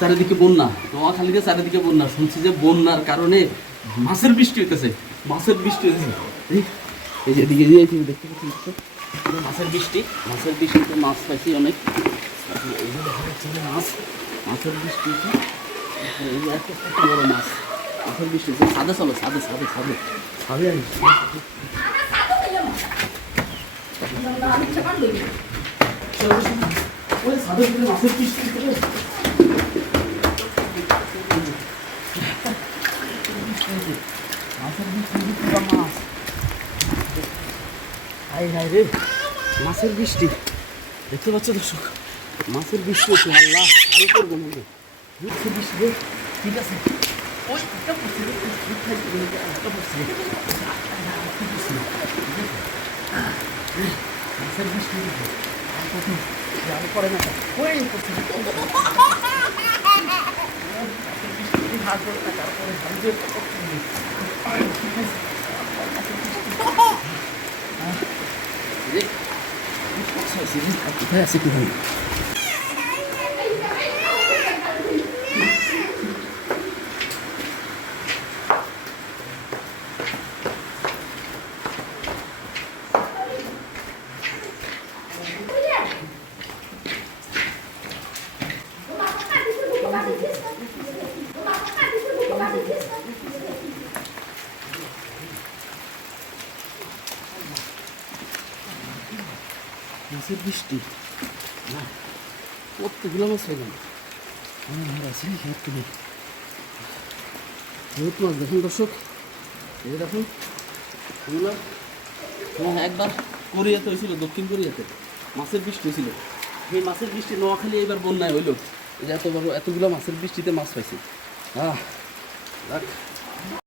চারিদিকে বন্যা, নোয়াখালীতে চারিদিকে বন্যা, শুনছি যে বন্যার কারণে মাছের বৃষ্টি হইতেছে, মাছের বৃষ্টি হইতেছে। এই যে দেখতে যে মাছের বৃষ্টি, মাছের বৃষ্টিতে মাছ পাইছি অনেক। মাছ, মাছের বৃষ্টিতে এই এত বড় মাছ। মাছের বৃষ্টি সাদে চলো সাদে সাদে সাদে সাদে মাছের বৃষ্টি দেখতে পাচ্ছ দর্শক মাছের বৃষ্টি হচ্ছে আল্লাহ আরও করব মনে। বৃষ্টি ঠিক আছে ওই একটা রে, একটা পড়ছে রে। একটা পড়ছে রে। মাছের বৃষ্টি রে। আর কত? আর পরে না ওই বৃষ্টি হাত ধরে না, তারপরে আছে। রে, আচ্ছা, আছে রে, আর কোথায় আছে কি ভাই মাছের বৃষ্টি? না, কতগুলো মাছ পেলাম আমার মার আছে হেঁট তুলে? বহুত মাছ দেখুন দর্শক। এই দেখুন এগুলো হ্যাঁ একবার কোরিয়াতে হয়েছিল, দক্ষিণ কোরিয়াতে। মাছের বৃষ্টি ছিল সেই মাছের বৃষ্টি নোয়াখালী এবার বন্যায় হইল। এত বড়, এতগুলো মাছের বৃষ্টিতে মাছ পাইছে। আহ